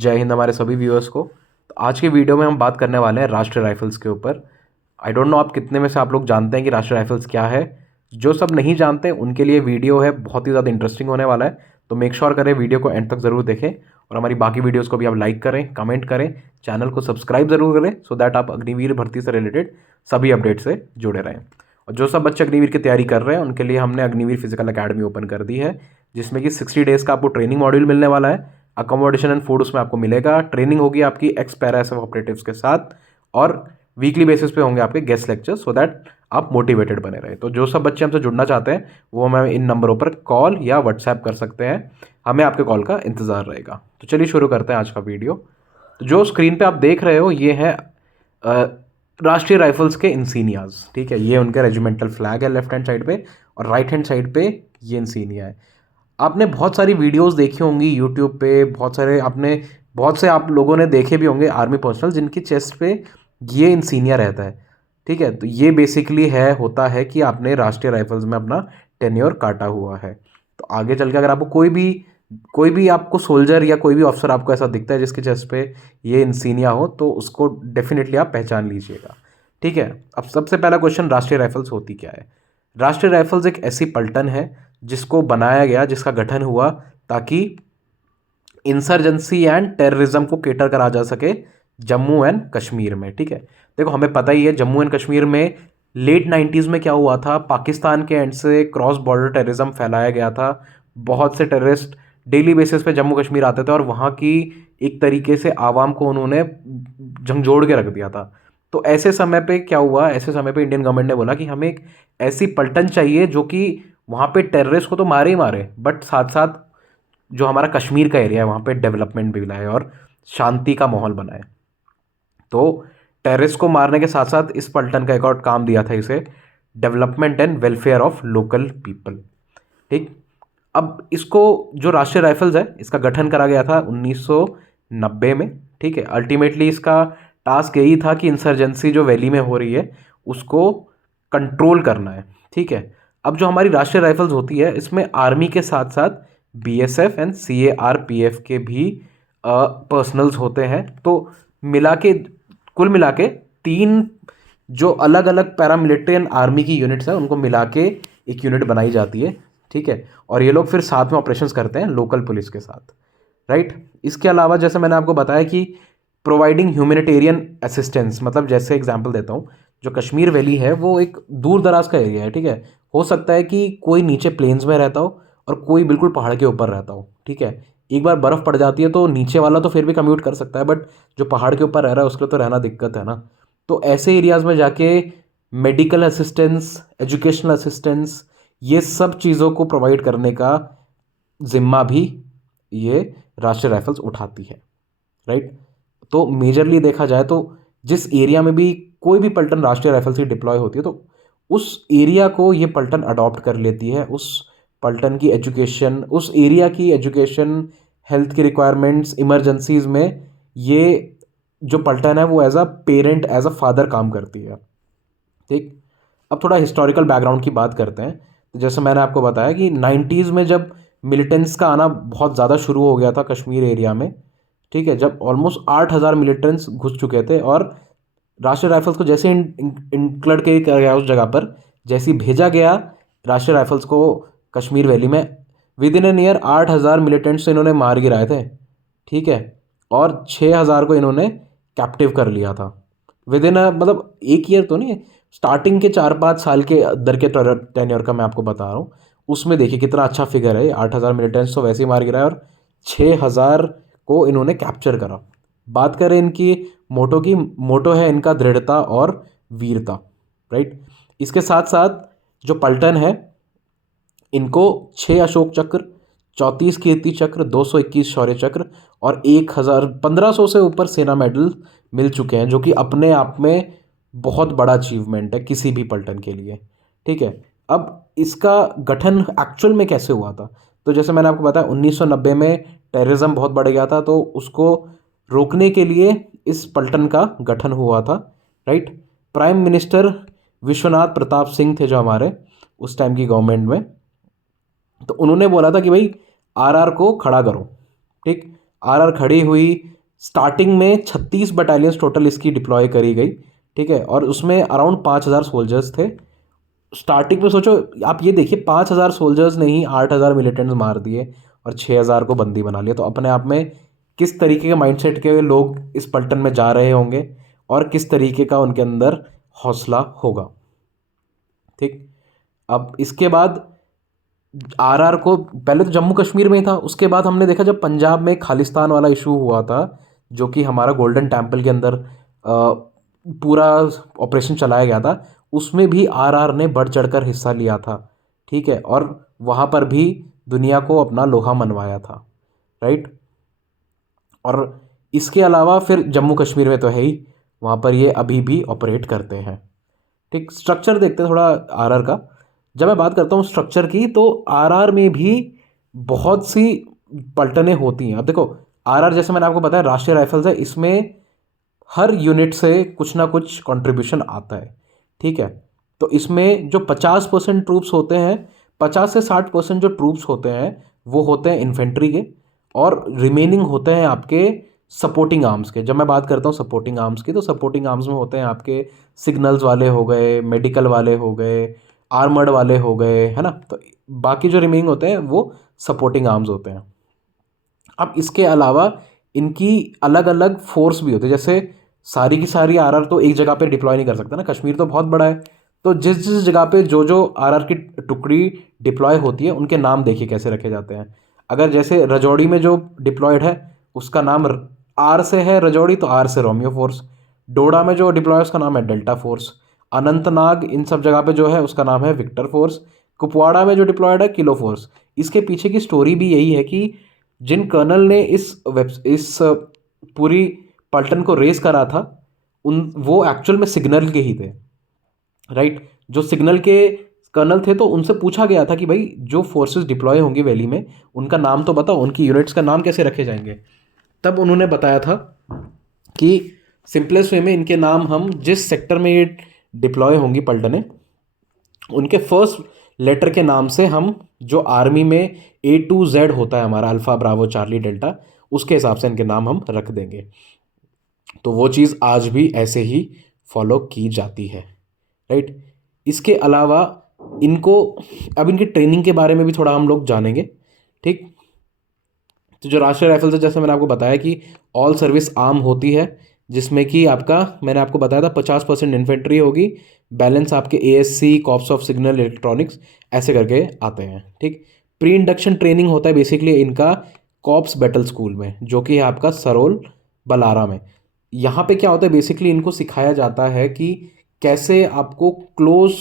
जय हिंद हमारे सभी व्यूअर्स को। तो आज के वीडियो में हम बात करने वाले हैं राष्ट्रीय राइफल्स के ऊपर। आई डोंट नो आप कितने में से आप लोग जानते हैं कि राष्ट्रीय राइफल्स क्या है। जो सब नहीं जानते उनके लिए वीडियो है, बहुत ही ज़्यादा इंटरेस्टिंग होने वाला है। तो मेक श्योर करें वीडियो को एंड तक ज़रूर देखें और हमारी बाकी वीडियोज़ को भी आप लाइक करें, कमेंट करें, चैनल को सब्सक्राइब ज़रूर करें सो दैट आप अग्निवीर भर्ती से रिलेटेड सभी अपडेट से जुड़े रहें। और जो सब बच्चे अग्निवीर की तैयारी कर रहे हैं उनके लिए हमने अग्निवीर फिजिकल अकेडमी ओपन कर दी है, जिसमें कि 60 डेज़ का आपको ट्रेनिंग मॉड्यूल मिलने वाला है। अकोमोडेशन एंड फूड उसमें आपको मिलेगा। ट्रेनिंग होगी आपकी एक्स पैरा एसएफ ऑपरेटिव्स के साथ और वीकली बेसिस पे होंगे आपके गेस्ट लेक्चर्स सो दैट आप मोटिवेटेड बने रहे। तो जो सब बच्चे हमसे जुड़ना चाहते हैं वो हमें इन नंबरों पर कॉल या व्हाट्सएप कर सकते हैं, हमें आपके कॉल का इंतज़ार रहेगा। तो चलिए शुरू करते हैं आज का वीडियो। तो जो स्क्रीन पे आप देख रहे हो ये है राष्ट्रीय राइफल्स के इंसीनियाज। ठीक है, ये उनका रेजिमेंटल फ्लैग है लेफ्ट हैंड साइड पे और राइट हैंड साइड पे ये इंसीनिया है। आपने बहुत सारी वीडियोस देखी होंगी यूट्यूब पे, बहुत से आप लोगों ने देखे भी होंगे आर्मी पर्सनल जिनकी चेस्ट पे ये इंसीनिया रहता है। ठीक है, तो ये बेसिकली होता है कि आपने राष्ट्रीय राइफल्स में अपना टेन्योर काटा हुआ है। तो आगे चल के अगर आपको कोई भी आपको सोल्जर या कोई भी ऑफिसर आपको ऐसा दिखता है जिसके चेस्ट पे ये इंसीनिया हो तो उसको डेफिनेटली आप पहचान लीजिएगा। ठीक है, अब सबसे पहला क्वेश्चन, राष्ट्रीय राइफल्स होती क्या है। राष्ट्रीय राइफल्स एक ऐसी पलटन है जिसको बनाया गया, जिसका गठन हुआ ताकि इंसर्जेंसी एंड टेररिज्म को केटर करा जा सके जम्मू एंड कश्मीर में। ठीक है, देखो हमें पता ही है जम्मू एंड कश्मीर में लेट 90s में क्या हुआ था, पाकिस्तान के एंड से क्रॉस बॉर्डर टेररिज्म फैलाया गया था। बहुत से टेररिस्ट डेली बेसिस पे जम्मू कश्मीर आते थे और वहाँ की एक तरीके से आवाम को उन्होंने झंझोड़ के रख दिया था। तो ऐसे समय पे क्या हुआ, ऐसे समय पे इंडियन गवर्नमेंट ने बोला कि हमें एक ऐसी पलटन चाहिए जो कि वहाँ पे टेररिस्ट को तो मारे ही मारे बट साथ साथ जो हमारा कश्मीर का एरिया है वहाँ पे डेवलपमेंट भी लाए और शांति का माहौल बनाए। तो टेररिस्ट को मारने के साथ साथ इस पलटन का एक और काम दिया था इसे, development and welfare of local people. ठीक, अब इसको जो राष्ट्रीय राइफल्स है इसका गठन करा गया था 1990 में। ठीक है, अल्टीमेटली इसका टास्क यही था कि इंसर्जेंसी जो वैली में हो रही है उसको कंट्रोल करना है। ठीक है, अब जो हमारी राष्ट्रीय राइफल्स होती है इसमें आर्मी के साथ साथ बीएसएफ एंड सीएआरपीएफ के भी पर्सनल्स होते हैं। तो मिला के कुल मिला के 3 जो अलग अलग पैरामिलिट्री एंड आर्मी की यूनिट्स हैं उनको मिला के एक यूनिट बनाई जाती है। ठीक है, और ये लोग फिर साथ में ऑपरेशंस करते हैं लोकल पुलिस के साथ। राइट, इसके अलावा जैसे मैंने आपको बताया कि प्रोवाइडिंग ह्यूमैनिटेरियन असिस्टेंस, मतलब जैसे एग्जांपल देता हूँ, जो कश्मीर वैली है वो एक दूर दराज का एरिया है। ठीक है, हो सकता है कि कोई नीचे प्लेन्स में रहता हो और कोई बिल्कुल पहाड़ के ऊपर रहता हो। ठीक है, एक बार बर्फ़ पड़ जाती है तो नीचे वाला तो फिर भी कम्यूट कर सकता है बट जो पहाड़ के ऊपर रह रहा है उसके लिए तो रहना दिक्कत है ना। तो ऐसे एरियाज़ में जाके मेडिकल असिस्टेंस, एजुकेशनल असिस्टेंस, ये सब चीज़ों को प्रोवाइड करने का जिम्मा भी ये राष्ट्रीय राइफल्स उठाती है। राइट, तो मेजरली देखा जाए तो जिस एरिया में भी कोई भी पलटन राष्ट्रीय राइफल्स की डिप्लॉय होती है तो उस एरिया को ये पलटन अडॉप्ट कर लेती है। उस पलटन की एजुकेशन, उस एरिया की एजुकेशन, हेल्थ की रिक्वायरमेंट्स, इमरजेंसीज में ये जो पलटन है वो as a parent, as a father काम करती है। ठीक, अब थोड़ा हिस्टोरिकल बैकग्राउंड की बात करते हैं। तो जैसे मैंने आपको बताया कि 90s में जब मिलिटेंट्स का आना बहुत ज़्यादा शुरू हो गया था कश्मीर एरिया में। ठीक है, जब ऑलमोस्ट 8,000 मिलिटेंट्स घुस चुके थे और राष्ट्रीय राइफल्स को जैसे इंक्लूड किया गया उस जगह पर, जैसे ही भेजा गया राष्ट्रीय राइफल्स को कश्मीर वैली में, with in an year 8,000 militants इन्होंने मार गिराए थे। ठीक है, और 6,000 को इन्होंने कैप्टिव कर लिया था विद इन, मतलब एक ईयर तो नहीं, स्टार्टिंग के 4-5 साल के दर के टेन्योर का मैं आपको बता रहा हूँ। उसमें देखिए कितना अच्छा फिगर है, 8,000 मिलिटेंट्स तो वैसे ही मार गिराए और 6,000 को इन्होंने कैप्चर करा। बात करें इनकी मोटो की, मोटो है इनका दृढ़ता और वीरता। राइट, इसके साथ साथ जो पलटन है इनको 6 अशोक चक्र, 34 कीर्ति चक्र, 221 शौर्य चक्र और 1,1500 से ऊपर सेना मेडल मिल चुके हैं, जो कि अपने आप में बहुत बड़ा अचीवमेंट है किसी भी पलटन के लिए। ठीक है, अब इसका गठन एक्चुअल में कैसे हुआ था, तो जैसे मैंने आपको बताया 1990 में टेररिज्म बहुत बढ़ गया था तो उसको रोकने के लिए इस पलटन का गठन हुआ था। Right, prime minister Vishwanath Pratap Singh थे जो हमारे उस टाइम की गवर्नमेंट में। तो उन्होंने बोला था कि भाई आरआर को खड़ा करो। ठीक, आरआर खड़ी हुई। स्टार्टिंग में 36 बटालियंस टोटल इसकी डिप्लॉय करी गई, ठीक है, और उसमें अराउंड 5,000 सोल्जर्स थे। स्टार्टिंग में सोचो, आप ये देखिए, 5,000 सोल्जर्स ने ही 8,000 मिलिटेंट्स मार दिए और 6,000 को बंदी बना लिया। तो अपने आप में किस तरीके के माइंडसेट के लोग इस पलटन में जा रहे होंगे और किस तरीके का उनके अंदर हौसला होगा। ठीक। अब इसके बाद आरआर को पहले तो जम्मू कश्मीर में ही था, उसके बाद हमने देखा जब पंजाब में खालिस्तान वाला इशू हुआ था, जो कि हमारा गोल्डन टेम्पल के अंदर पूरा ऑपरेशन चलाया गया था, उसमें भी आरआर ने बढ़ चढ़कर हिस्सा लिया था, ठीक है, और वहाँ पर भी दुनिया को अपना लोहा मनवाया था, राइट। और इसके अलावा फिर जम्मू कश्मीर में तो है ही, वहाँ पर ये अभी भी ऑपरेट करते हैं। ठीक। स्ट्रक्चर देखते हैं थोड़ा आरआर का। जब मैं बात करता हूँ स्ट्रक्चर की, तो आरआर में भी बहुत सी पलटनें होती हैं। अब देखो, आरआर जैसे मैंने आपको बताया राष्ट्रीय राइफल्स है, इसमें हर यूनिट से कुछ ना कुछ कंट्रीब्यूशन आता है, ठीक है। तो इसमें जो 50% ट्रूप्स होते हैं, 50 से 60% जो ट्रूप्स होते हैं वो होते हैं इन्फेंट्री के, और रिमेनिंग होते हैं आपके सपोर्टिंग आर्म्स के। जब मैं बात करता हूँ सपोर्टिंग आर्म्स की, तो सपोर्टिंग आर्म्स में होते हैं आपके सिग्नल्स वाले हो गए, मेडिकल वाले हो गए, आर्मर्ड वाले हो गए, है ना। तो बाकी जो रिमेनिंग होते हैं वो सपोर्टिंग आर्म्स होते हैं। अब इसके अलावा इनकी अलग अलग फोर्स भी होती है। जैसे सारी की सारी आरआर तो एक जगह पे डिप्लॉय नहीं कर सकता ना, कश्मीर तो बहुत बड़ा है। तो जिस जिस जगह पे जो जो आरआर की टुकड़ी डिप्लॉय होती है, उनके नाम देखिए कैसे रखे जाते हैं। अगर जैसे रजौड़ी में जो डिप्लॉयड है, उसका नाम आर से है रजौड़ी, तो आर से रोमियो फोर्स। डोडा में जो डिप्लॉय है उसका नाम है डेल्टा फोर्स। अनंतनाग इन सब जगह पे जो है उसका नाम है विक्टर फोर्स। कुपवाड़ा में जो डिप्लॉयड है किलो फोर्स। इसके पीछे की स्टोरी भी यही है कि जिन कर्नल ने इस पूरी पलटन को रेस करा था, उन वो एक्चुअल में सिग्नल के ही थे, राइट। जो सिग्नल के कर्नल थे, तो उनसे पूछा गया था कि भाई जो फोर्सेस डिप्लॉय होंगी वैली में, उनका नाम तो बताओ, उनकी यूनिट्स का नाम कैसे रखे जाएंगे। तब उन्होंने बताया था कि सिंपलेस्ट वे में इनके नाम हम जिस सेक्टर में ये डिप्लॉय होंगी पलटने, उनके फर्स्ट लेटर के नाम से हम, जो आर्मी में A to Z होता है हमारा, अल्फा ब्रावो चार्ली डेल्टा, उसके हिसाब से इनके नाम हम रख देंगे। तो वो चीज़ आज भी ऐसे ही फॉलो की जाती है, राइट। इसके अलावा इनको, अब इनकी ट्रेनिंग के बारे में भी थोड़ा हम लोग जानेंगे, ठीक। तो जो राष्ट्रीय राइफल्स है, जैसे मैंने आपको बताया कि ऑल सर्विस आर्म होती है, जिसमें कि आपका, मैंने आपको बताया था 50% इन्फेंट्री होगी, बैलेंस आपके ASC, corps of signal, electronics, ऐसे करके आते हैं, ठीक। प्री इंडक्शन ट्रेनिंग होता है बेसिकली इनका कॉप्स बैटल स्कूल में, जो कि है आपका सरोल बलारा में। यहाँ पे क्या होता है, बेसिकली इनको सिखाया जाता है कि कैसे आपको क्लोज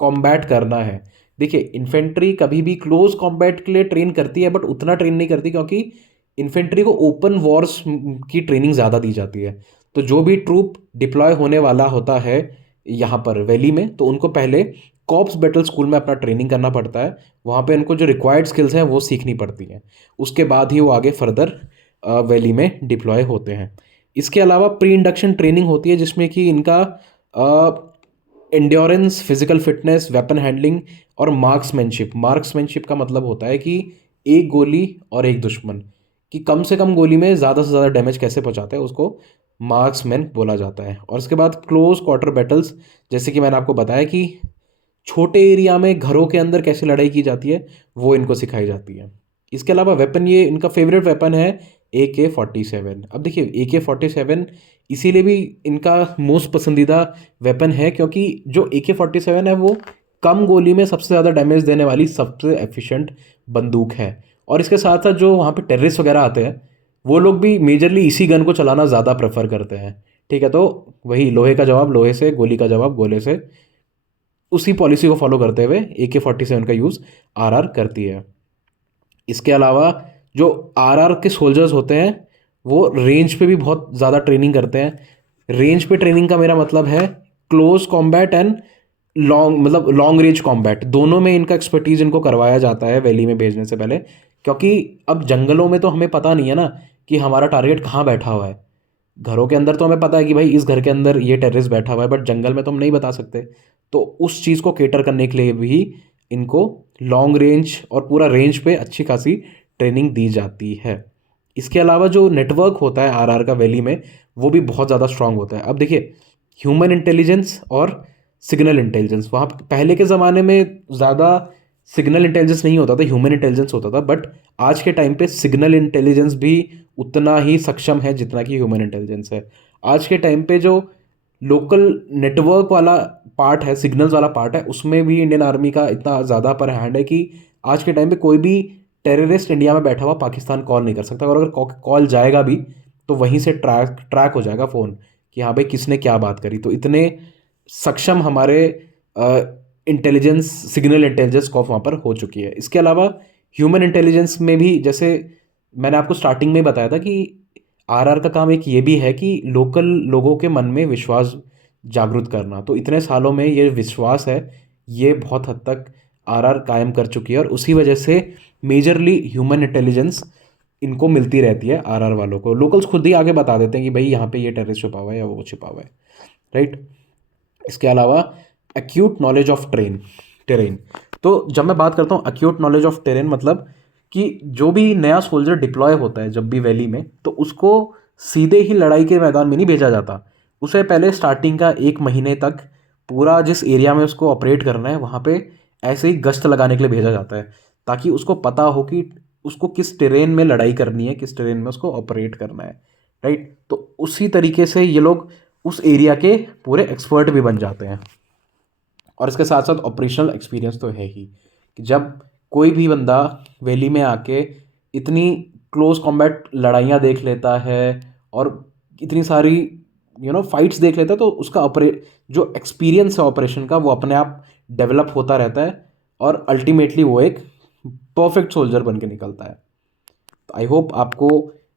कॉम्बैट करना है। देखिए, इन्फेंट्री कभी भी क्लोज कॉम्बैट के लिए ट्रेन करती है, बट उतना ट्रेन नहीं करती, क्योंकि इन्फेंट्री को ओपन वॉर्स की ट्रेनिंग ज़्यादा दी जाती है। तो जो भी ट्रूप डिप्लॉय होने वाला होता है यहाँ पर वैली में, तो उनको पहले कॉप्स बैटल स्कूल में अपना ट्रेनिंग करना पड़ता है। वहाँ पे उनको जो रिक्वायर्ड स्किल्स हैं वो सीखनी पड़ती हैं, उसके बाद ही वो आगे फर्दर वैली में डिप्लॉय होते हैं। इसके अलावा प्री इंडक्शन ट्रेनिंग होती है, जिसमें कि इनका endurance, physical fitness, weapon handling और मार्क्समैनशिप। मार्क्समैनशिप का मतलब होता है कि एक गोली और एक दुश्मन की कम से कम गोली में ज़्यादा से ज़्यादा डैमेज कैसे पहुंचाते हैं, उसको मार्क्समैन बोला जाता है। और उसके बाद क्लोज क्वार्टर बैटल्स, जैसे कि मैंने आपको बताया कि छोटे एरिया में घरों के अंदर कैसे लड़ाई की जाती है, वो इनको सिखाई जाती है। इसके अलावा वेपन, ये इनका फेवरेट वेपन है AK-47। अब देखिए, AK-47 इसीलिए भी इनका मोस्ट पसंदीदा वेपन है, क्योंकि जो AK-47 है वो कम गोली में सबसे ज़्यादा डैमेज देने वाली सबसे एफिशिएंट बंदूक है। और इसके साथ साथ जो वहाँ पे टेररिस्ट वगैरह आते हैं, वो लोग भी मेजरली इसी गन को चलाना ज़्यादा प्रेफर करते हैं, ठीक है। तो वही, लोहे का जवाब लोहे से, गोली का जवाब गोले से, उसी पॉलिसी को फॉलो करते हुए AK-47 का यूज़ आरआर करती है। इसके अलावा जो आरआर के सोल्जर्स होते हैं, वो रेंज पे भी बहुत ज़्यादा ट्रेनिंग करते हैं। रेंज पे ट्रेनिंग का मेरा मतलब है क्लोज कॉम्बैट एंड लॉन्ग, मतलब लॉन्ग रेंज कॉम्बैट, दोनों में इनका एक्सपर्टीज इनको करवाया जाता है वैली में भेजने से पहले। क्योंकि अब जंगलों में तो हमें पता नहीं है ना कि हमारा टारगेट कहाँ बैठा हुआ है। घरों के अंदर तो हमें पता है कि भाई इस घर के अंदर ये टेररिस्ट बैठा हुआ है, बट जंगल में तो हम नहीं बता सकते। तो उस चीज़ को केटर करने के लिए भी इनको लॉन्ग रेंज और पूरा रेंज पे अच्छी खासी ट्रेनिंग दी जाती है। इसके अलावा जो नेटवर्क होता है आरआर का वैली में, वो भी बहुत ज़्यादा स्ट्रांग होता है। अब देखिए, ह्यूमन इंटेलिजेंस और सिग्नल इंटेलिजेंस, वहाँ पहले के ज़माने में ज़्यादा सिग्नल इंटेलिजेंस नहीं होता था, ह्यूमन इंटेलिजेंस होता था। बट आज के टाइम पे सिग्नल इंटेलिजेंस भी उतना ही सक्षम है जितना कि ह्यूमन इंटेलिजेंस है। आज के टाइम पे जो लोकल नेटवर्क वाला पार्ट है, सिग्नल्स वाला पार्ट है, उसमें भी इंडियन आर्मी का इतना ज़्यादा अपर हैंड है कि आज के टाइम पे कोई भी टेररिस्ट इंडिया में बैठा हुआ पाकिस्तान कॉल नहीं कर सकता। और अगर कॉल जाएगा भी तो वहीं से ट्रैक हो जाएगा फ़ोन कि हाँ भाई किसने क्या बात करी। तो इतने सक्षम हमारे इंटेलिजेंस, सिग्नल इंटेलिजेंस कॉफ वहाँ पर हो चुकी है। इसके अलावा ह्यूमन इंटेलिजेंस में भी, जैसे मैंने आपको स्टार्टिंग में बताया था कि आरआर का काम एक ये भी है कि लोकल लोगों के मन में विश्वास जागृत करना। तो इतने सालों में ये विश्वास है, ये बहुत हद तक आरआर कायम कर चुकी है। और उसी वजह से मेजरली ह्यूमन इंटेलिजेंस इनको मिलती रहती है आरआर वालों को। लोकल्स खुद ही आगे बता देते हैं कि भाई यहाँ पे ये टेररिस्ट छुपा हुआ है या वो छुपा हुआ है, राइट। इसके अलावा एक्यूट नॉलेज ऑफ टेरेन। तो जब मैं बात करता हूँ एक्यूट नॉलेज ऑफ टेरेन, मतलब कि जो भी नया सोल्जर डिप्लॉय होता है जब भी वैली में, तो उसको सीधे ही लड़ाई के मैदान में नहीं भेजा जाता। उसे पहले स्टार्टिंग का 1 महीने तक पूरा जिस एरिया में उसको ऑपरेट करना है वहाँ पे ऐसे ही गश्त लगाने के लिए भेजा जाता है, ताकि उसको पता हो कि उसको किस टेरेन में लड़ाई करनी है, किस टेरेन में उसको ऑपरेट करना है, राइट। तो उसी तरीके से ये लोग उस एरिया के पूरे एक्सपर्ट भी बन जाते हैं। और इसके साथ साथ ऑपरेशनल एक्सपीरियंस तो है ही कि जब कोई भी बंदा वैली में आके इतनी क्लोज कॉम्बैट लड़ाइयाँ देख लेता है और इतनी सारी फाइट्स देख लेता है, तो उसका जो एक्सपीरियंस है ऑपरेशन का, वो अपने आप डेवलप होता रहता है और अल्टीमेटली वो एक परफेक्ट सोल्जर बन के निकलता है। तो आई होप आपको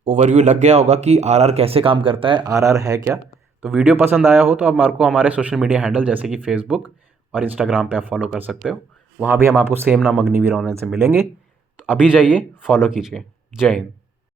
ओवरव्यू लग गया होगा कि आरआर कैसे काम करता है, आरआर है क्या। तो वीडियो पसंद आया हो तो आप मार्को हमारे सोशल मीडिया हैंडल जैसे कि फेसबुक और इंस्टाग्राम पे आप फॉलो कर सकते हो। वहाँ भी हम आपको सेम नाम अग्निवीर ऑनलाइन से मिलेंगे। तो अभी जाइए, फॉलो कीजिए। जय हिंद।